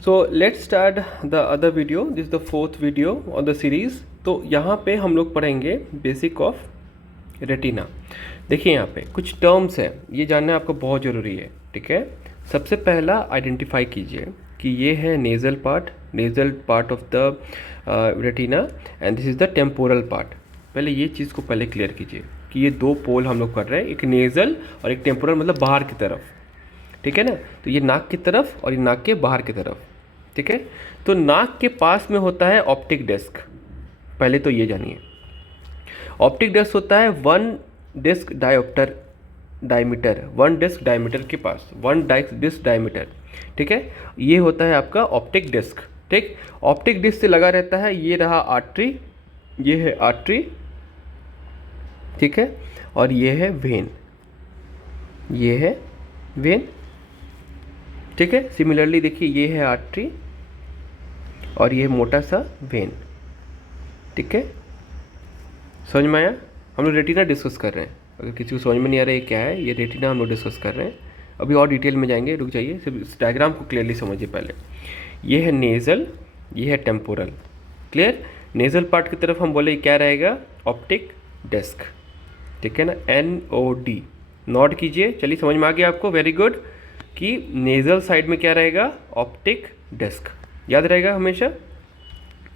So let's start the other video, this the fourth video on the series. तो यहाँ पे हम लोग पढ़ेंगे बेसिक ऑफ रेटिना। देखिए यहाँ पे कुछ टर्म्स है, ये जानना आपको बहुत ज़रूरी है, ठीक है। सबसे पहला आइडेंटिफाई कीजिए कि ये है nasal part of the retina and this is the temporal part. पहले ये चीज़ को पहले क्लियर कीजिए कि ये दो पोल हम लोग कर रहे हैं, एक नेज़ल और एक टेम्पोरल, मतलब बाहर की तरफ, ठीक है ना। तो ये नाक की तरफ और ये नाक के बाहर की तरफ, ठीक है। तो नाक के पास में होता है ऑप्टिक डिस्क, पहले तो ये जानिए। ऑप्टिक डिस्क होता है वन डिस्क डायमीटर के पास, वन डिस्क डायमीटर, ठीक है। ये होता है आपका ऑप्टिक डिस्क, ठीक। ऑप्टिक डिस्क से लगा रहता है, ये रहा आर्टरी, ये है आर्टरी, ठीक है, और ये है वेन, ये है वेन, ठीक है। सिमिलरली देखिए ये है आर्टरी और ये मोटा सा वेन, ठीक है। समझ में आया? हम लोग रेटिना डिस्कस कर रहे हैं, अगर किसी को समझ में नहीं आ रहा है क्या है ये रेटिना, हम लोग डिस्कस कर रहे हैं। अभी और डिटेल में जाएंगे, रुक जाइए, सिर्फ इस डायग्राम को क्लियरली समझिए पहले। ये है नेज़ल, ये है टेम्पोरल, क्लियर। नेज़ल पार्ट की तरफ हम बोले क्या रहेगा, ऑप्टिक डिस्क, ठीक है ना, NOD, नोट कीजिए। चलिए समझ में आ गया आपको, वेरी गुड, कि नेज़ल साइड में क्या रहेगा, ऑप्टिक डिस्क, याद रहेगा हमेशा।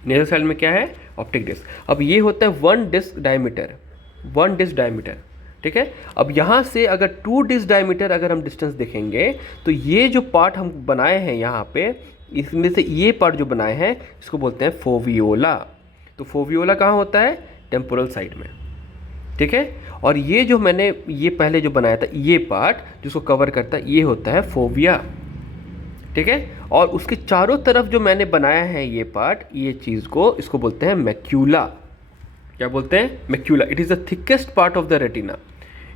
नेज़ल साइड में क्या है, ऑप्टिक डिस्क। अब ये होता है वन डिस्क डायमीटर, ठीक है। अब यहाँ से अगर 2 डिस्क डायमीटर अगर हम डिस्टेंस देखेंगे तो ये जो पार्ट हम बनाए हैं यहाँ पे, इसमें से ये पार्ट जो बनाए हैं इसको बोलते हैं फोवियोला। तो फोवियोला कहाँ होता है, टेम्पोरल साइड में, ठीक है। और ये जो मैंने ये पहले जो बनाया था ये पार्ट जिसको कवर करता है ये होता है फोविया, ठीक है। और उसके चारों तरफ जो मैंने बनाया है ये पार्ट, ये चीज़ को, इसको बोलते हैं मैक्यूला। क्या बोलते हैं, macula. It is the thickest part of the retina,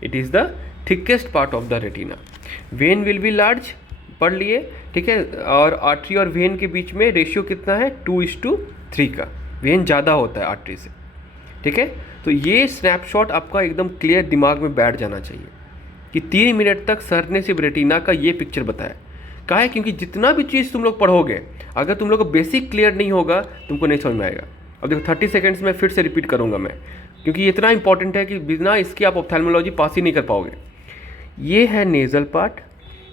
it is the thickest part of the retina. When will be large, पढ़ लिए, ठीक है। और आर्टरी और वेन के बीच में रेशियो कितना है, 2:3 का। वेन ज़्यादा होता है आर्टरी से, ठीक है। तो ये स्नैपशॉट आपका एकदम क्लियर दिमाग में बैठ जाना चाहिए कि 3 मिनट तक सर ने सिर्फ रेटिना का ये पिक्चर बताया। काहे, क्योंकि जितना भी चीज़ तुम लोग पढ़ोगे, अगर तुम लोग को बेसिक क्लियर नहीं होगा तुमको नहीं समझ में आएगा। अब देखो 30 सेकेंड्स में फिर से रिपीट करूँगा मैं, क्योंकि ये इतना इंपॉर्टेंट है कि बिना इसके आप ऑप्थेल्मोलॉजी पास ही नहीं कर पाओगे। ये है नेज़ल पार्ट,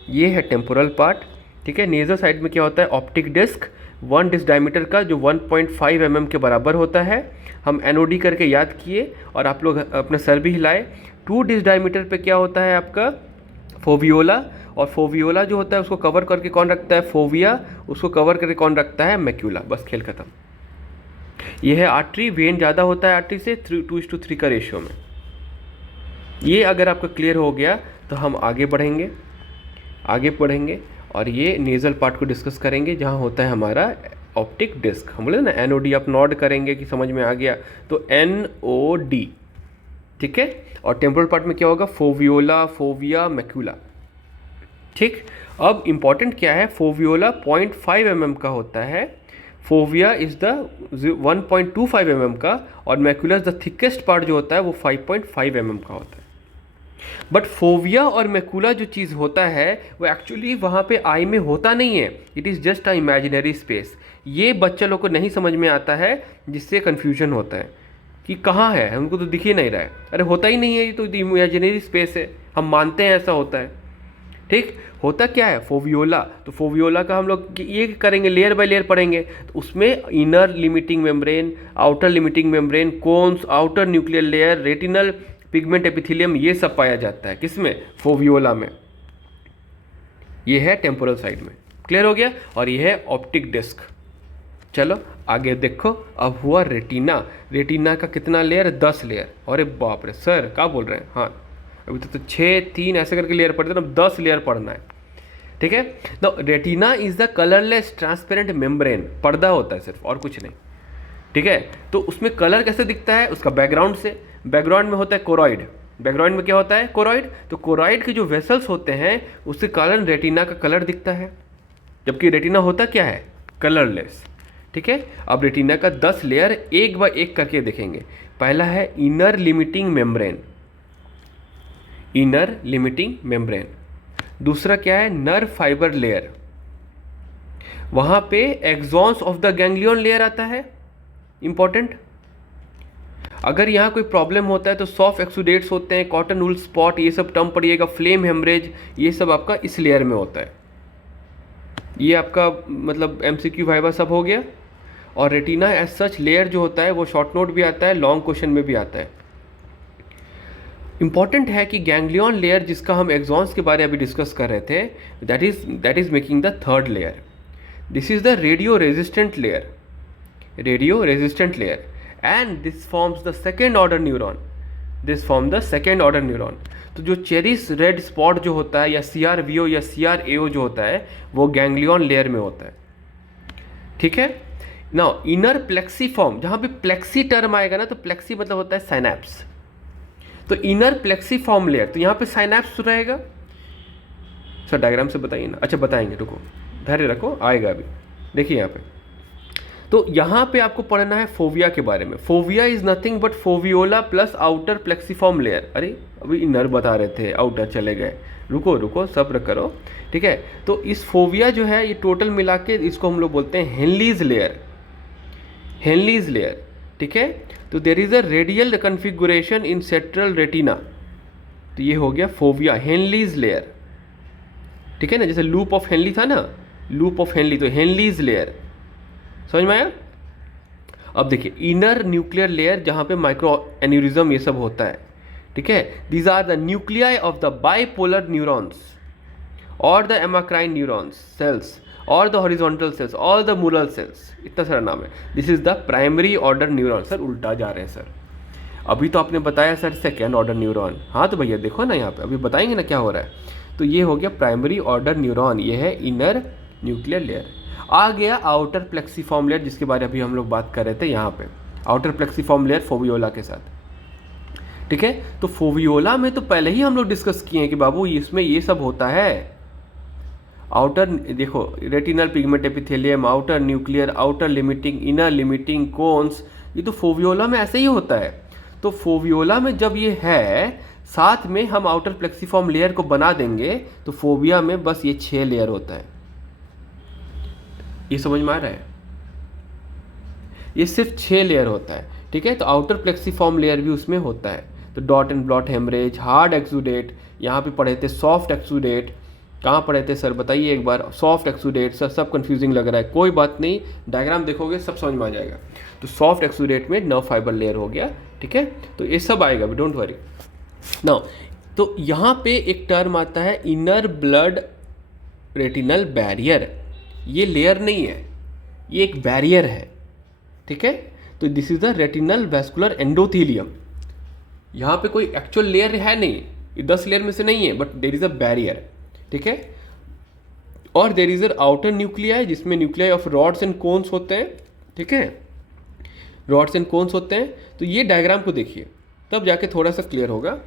ये है टेम्पोरल पार्ट, ठीक है। नेज़ल साइड में क्या होता है, optic disc, one disc diameter का, जो 1.5 mm के बराबर होता है। हम NOD करके याद किए और आप लोग अपना सर भी हिलाए। 2 डिस्क डायमीटर पे क्या होता है आपका, फोवियोला। और फोवियोला जो होता है उसको कवर करके कौन रखता है, फोविया। उसको कवर करके कौन रखता है, मैक्यूला। बस खेल खत्म। ये है आर्टरी, वेन ज़्यादा होता है आर्टरी से, 2:3 का रेशियो में। ये अगर आपका क्लियर हो गया तो हम आगे बढ़ेंगे और ये नेज़ल पार्ट को डिस्कस करेंगे जहाँ होता है हमारा ऑप्टिक डिस्क। हम बोले ना NOD, आप नोट करेंगे कि समझ में आ गया, तो NOD, ठीक है। और टेम्पोरल पार्ट में क्या होगा, फोवियोला, फोविया, मैक्यूला, ठीक। अब इम्पॉर्टेंट क्या है, फोवियोला 0.5 mm का होता है, फोविया इज़ द 1.25 mm का, और मैक्यूला द थिकेस्ट पार्ट जो होता है वो 5.5 mm का होता है। बट फोविया और मैक्यूला जो चीज़ होता है वो एक्चुअली वहाँ पे आई में होता नहीं है, it is just a imaginary space. ये बच्चे लोग को नहीं समझ में आता है, जिससे कन्फ्यूजन होता है कि कहाँ है, हमको तो दिख ही नहीं रहा है। अरे होता ही नहीं है, ये तो इमेजिनरी स्पेस है, हम मानते हैं ऐसा होता है, ठीक। होता क्या है, फोवियोला। तो फोवियोला का हम लोग ये करेंगे, लेयर बाय लेयर पढ़ेंगे। तो उसमें inner limiting membrane, outer limiting membrane, cones, outer nuclear layer, retinal pigment epithelium, ये सब पाया जाता है किसमें, फोवियोला में। ये है टेम्पोरल साइड में, क्लियर हो गया। और ये है ऑप्टिक डिस्क। चलो आगे देखो, अब हुआ रेटिना। रेटिना का कितना लेयर, 10 लेयर। अरे बाप रे सर क्या बोल रहे हैं, हाँ अभी तो 6, 3 ऐसे करके लेयर पढ़ते हैं ना, 10 लेयर पढ़ना है, ठीक है। तो retina is the colourless transparent membrane, पर्दा होता है सिर्फ और कुछ नहीं, ठीक है। तो उसमें कलर कैसे दिखता है, उसका बैकग्राउंड से, बैकग्राउंड में होता है कोरॉइड। बैकग्राउंड में क्या होता है, कोरॉइड। तो कोरॉइड के जो वेसल्स होते हैं उसके कारण रेटिना का कलर दिखता है, जबकि रेटिना होता क्या है, कलरलेस, ठीक है। अब रेटिना का 10 लेयर एक बाय एक करके देखेंगे। पहला है inner limiting membrane, inner limiting membrane. दूसरा क्या है, नर्व फाइबर लेयर। वहाँ पे axons of the ganglion layer आता है, इंपॉर्टेंट। अगर यहाँ कोई प्रॉब्लम होता है तो सॉफ्ट एक्सुडेट्स होते हैं, कॉटन वूल स्पॉट, ये सब टर्म पड़िएगा, फ्लेम हेमरेज, ये सब आपका इस लेयर में होता है। ये आपका मतलब MCQ वाइवा सब हो गया। और रेटिना एज सच लेयर जो होता है वो शॉर्ट नोट भी आता है, लॉन्ग क्वेश्चन में भी आता है। इंपॉर्टेंट है कि गैंग्लियन लेयर जिसका हम एक्सॉन्स के बारे में अभी डिस्कस कर रहे थे, that is making the third layer. This is the radio resistant layer, radio resistant layer, and this forms the second order neuron, this form the second order neuron. तो जो चेरिस रेड स्पॉट जो होता है या CRVO या CRAO जो होता है वो गैंग्लियन लेयर में होता है, ठीक है। नाउ इनर प्लेक्सीफॉर्म, जहाँ पे प्लेक्सी टर्म आएगा ना, तो प्लेक्सी मतलब होता है साइनैप्स, तो इनर प्लेक्सीफॉर्म लेयर, तो यहाँ पे साइनैप्स रहेगा। सर डायग्राम से बताइए ना, अच्छा बताएंगे, रुको धैर्य रखो, आएगा अभी। देखिए यहाँ पे, तो यहाँ पे आपको पढ़ना है फोविया के बारे में। Fovea is nothing but foveola plus outer plexiform layer. अरे अभी इनर बता रहे थे, आउटर चले गए, रुको रुको सब्र करो, ठीक है। तो इस फोविया जो है ये टोटल मिला के इसको हम लोग बोलते हैं हेनलीज लेयर, हेनलीज लेयर, ठीक है। तो देर is a radial configuration in central retina, तो ये हो गया फोविया, हेनलीज लेयर, ठीक है ना। जैसे लूप ऑफ हेनली था ना, लूप ऑफ हेनली, तो हेनलीज लेयर, समझ में आया। अब देखिए इनर न्यूक्लियर लेयर जहाँ पे माइक्रो एन्यूरिज्म ये सब होता है, ठीक है। These are the nuclei of the bipolar neurons और द एमाक्राइन न्यूरॉन्स सेल्स और द हॉरिजॉन्टल सेल्स और द मूरल सेल्स, इतना सारा नाम है। This is the primary order neuron. Sir उल्टा जा रहे हैं सर, अभी तो आपने बताया सर सेकेंड ऑर्डर न्यूरॉन, हाँ तो भैया देखो ना यहाँ पे अभी बताएंगे ना क्या हो रहा है। तो ये हो गया प्राइमरी ऑर्डर न्यूरॉन, ये है इनर न्यूक्लियर लेयर। आ गया आउटर प्लेक्सीफॉर्म लेयर, जिसके बारे में अभी हम लोग बात कर रहे थे यहाँ पे, आउटर प्लेक्सीफॉर्म लेयर फोवियोला के साथ, ठीक है। तो फोवियोला में तो पहले ही हम लोग डिस्कस किए हैं कि बाबू इसमें ये सब होता है। आउटर देखो, retinal pigment epithelium, outer nuclear, outer limiting, inner limiting, cones, ये तो फोवियोला में ऐसे ही होता है। तो फोवियोला में जब ये है, साथ में हम आउटर प्लेक्सीफॉर्म लेयर को बना देंगे, तो फोविया में बस ये 6 लेयर होता है। ये समझ में आ रहा है, ये सिर्फ 6 लेयर होता है, ठीक है। तो आउटर प्लेक्सीफॉर्म लेयर भी उसमें होता है। तो dot and blot haemorrhage, hard exudate, यहाँ पे पढ़े थे सॉफ्ट एक्सुडेट, कहाँ पढ़े थे सर बताइए एक बार, सॉफ्ट एक्सुडेट। सर सब कंफ्यूजिंग लग रहा है, कोई बात नहीं, डायग्राम देखोगे सब समझ में आ जाएगा। तो सॉफ्ट एक्सुडेट में नर्व फाइबर लेयर हो गया, ठीक है। तो ये सब आएगा, डोंट वरी। नाउ तो यहाँ पे एक टर्म आता है इनर ब्लड रेटिनल बैरियर। ये लेयर नहीं है, ये एक बैरियर है, ठीक है। तो this is the retinal vascular endothelium. यहाँ पे कोई एक्चुअल लेयर है नहीं, ये 10 लेयर में से नहीं है, but there is a barrier, ठीक है। और there is a outer nuclei, जिसमें nuclei of rods and cones होते हैं, ठीक है, रॉड्स एंड कोन्स होते हैं। तो ये डायग्राम को देखिए, तब जाके थोड़ा सा क्लियर होगा।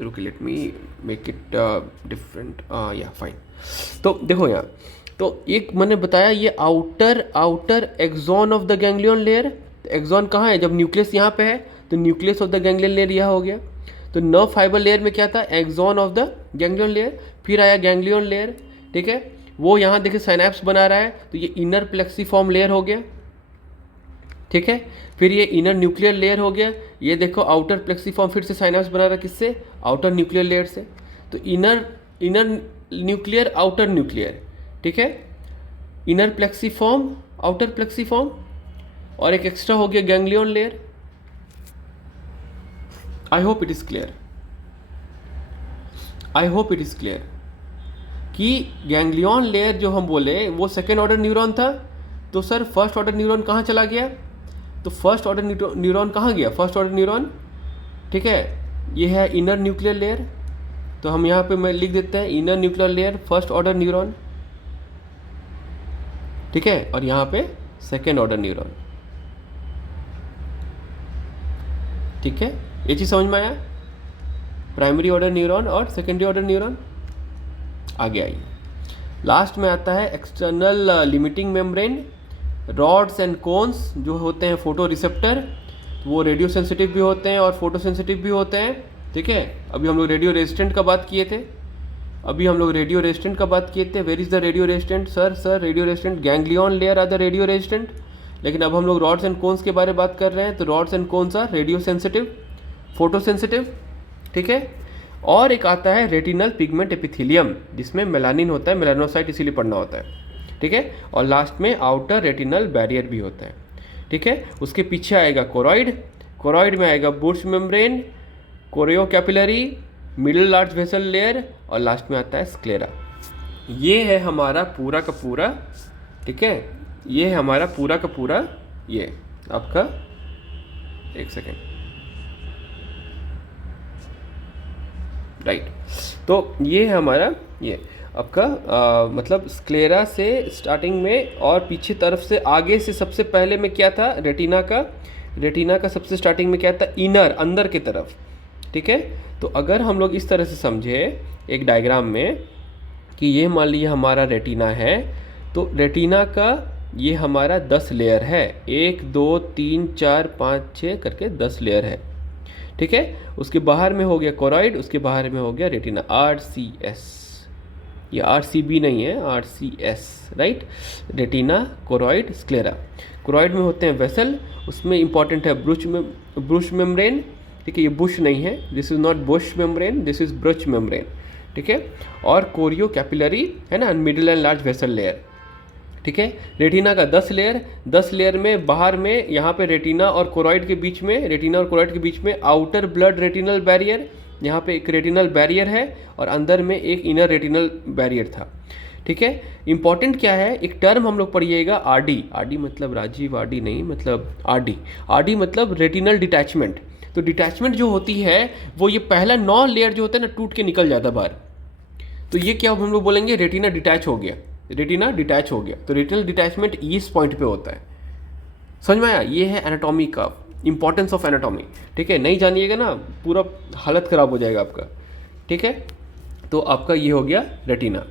रुकिए, let me make it different, या फाइन। तो देखो यहाँ, तो एक मैंने बताया ये outer axon of the ganglion layer. Axon कहाँ है, जब न्यूक्लियस यहाँ पे है तो nucleus of the ganglion layer यह हो गया। तो नर्व फाइबर लेयर में क्या था, axon of the ganglion layer, फिर आया गैंग्लियन लेयर, ठीक है। वो यहाँ देखिए साइनैप्स बना रहा है, तो ये इनर प्लेक्सीफॉर्म लेयर हो गया, ठीक है। फिर ये इनर न्यूक्लियर लेयर हो गया, ये देखो आउटर प्लेक्सीफॉर्म फिर से साइनैप्स बना रहा है, किससे, आउटर न्यूक्लियर लेयर से। तो इनर न्यूक्लियर, आउटर न्यूक्लियर, ठीक है, इनर प्लेक्सीफॉर्म, आउटर प्लेक्सीफॉर्म, और एक एक्स्ट्रा हो गया ganglion layer. I hope it is clear, I hope it is clear कि गैंग्लियन लेयर जो हम बोले वो सेकेंड ऑर्डर न्यूरॉन था। तो सर फर्स्ट ऑर्डर न्यूरॉन कहाँ चला गया, तो फर्स्ट ऑर्डर न्यूरॉन कहाँ गया, फर्स्ट ऑर्डर न्यूरॉन, ठीक है, ये है इनर न्यूक्लियर लेयर। तो हम यहाँ पे मैं लिख देते हैं inner nuclear layer first order neuron, ठीक है, और यहाँ पे सेकेंड ऑर्डर न्यूरॉन, ठीक है। ये चीज़ समझ में आया, प्राइमरी ऑर्डर न्यूरॉन और सेकेंडरी ऑर्डर न्यूरॉन। आगे आइए, लास्ट में आता है external limiting membrane, rods and cones जो होते हैं फोटो रिसेप्टर, वो रेडियो सेंसिटिव भी होते हैं और फोटो सेंसिटिव भी होते हैं, ठीक है। अभी हम लोग रेडियो रेजिस्टेंट का बात किए थे, अभी हम लोग रेडियो रेजिस्टेंट का बात किए थे, where is the radio resistant, sir radio resistant ganglion layer are the radio resistant. लेकिन अब हम लोग रॉड्स एंड कोन्स के बारे में बात कर रहे हैं, तो rods and cones are radio sensitive, photo sensitive, ठीक है। और एक आता है रेटिनल पिगमेंट एपिथेलियम, जिसमें मेलानिन होता है, मेलानोसाइट इसीलिए पढ़ना होता है, ठीक है। और लास्ट में आउटर रेटिनल बैरियर भी होता है, ठीक है। उसके पीछे आएगा कोरॉइड, कोरॉइड में आएगा Bush membrane, chorio capillary, middle large vessel layer, और लास्ट में आता है स्क्लेरा। ये है हमारा पूरा का पूरा, ठीक है, ये है हमारा पूरा का पूरा, ये आपका, एक सेकेंड, राइट। तो ये है हमारा, ये आपका मतलब स्क्लेरा से स्टार्टिंग में और पीछे तरफ से आगे से सबसे पहले में क्या था, रेटिना का सबसे स्टार्टिंग में क्या था, इनर, अंदर की तरफ, ठीक है। तो अगर हम लोग इस तरह से समझे एक डायग्राम में कि ये मान लीजिए हमारा रेटिना है, तो रेटिना का ये हमारा 10 लेयर है, 1 2 3 4 5 6 करके 10 लेयर है, ठीक है। उसके बाहर में हो गया कोरॉइड, उसके बाहर में हो गया रेटिना, RCS, ये RCB नहीं है, RCS, right. Retina, choroid, sclera. Choroid में होते हैं वेसल, उसमें इंपॉर्टेंट है ब्रुश मेम्ब्रेन, ठीक है, ये बुश नहीं है, this is not Bush membrane, this is brush membrane, ठीक है। और कोरियो कैपिलरी है ना, middle and large vessel layer, ठीक है। रेटिना का 10 लेयर, 10 लेयर में बाहर में यहाँ पे रेटिना और कोरॉइड के बीच में, रेटिना और कोरॉइड के बीच में आउटर ब्लड रेटिनल बैरियर, यहाँ पे एक रेटिनल बैरियर है और अंदर में एक इनर रेटिनल बैरियर था, ठीक है। इंपॉर्टेंट क्या है, एक टर्म हम लोग पढ़िएगा आरडी मतलब राजीव आरडी नहीं, मतलब आरडी मतलब रेटिनल डिटैचमेंट। तो डिटैचमेंट जो होती है वो ये पहला 9 लेयर जो होता है ना, टूट के निकल जाता बाहर, तो ये क्या हम लोग बोलेंगे, रेटिना डिटैच हो गया, रेटिना डिटैच हो गया। तो रेटिनल डिटैचमेंट इस पॉइंट पे होता है, समझ में आया। ये है एनाटॉमी का इंपॉर्टेंस ऑफ एनाटॉमी, ठीक है। नहीं जानिएगा ना पूरा हालत ख़राब हो जाएगा आपका, ठीक है। तो आपका ये हो गया रेटिना।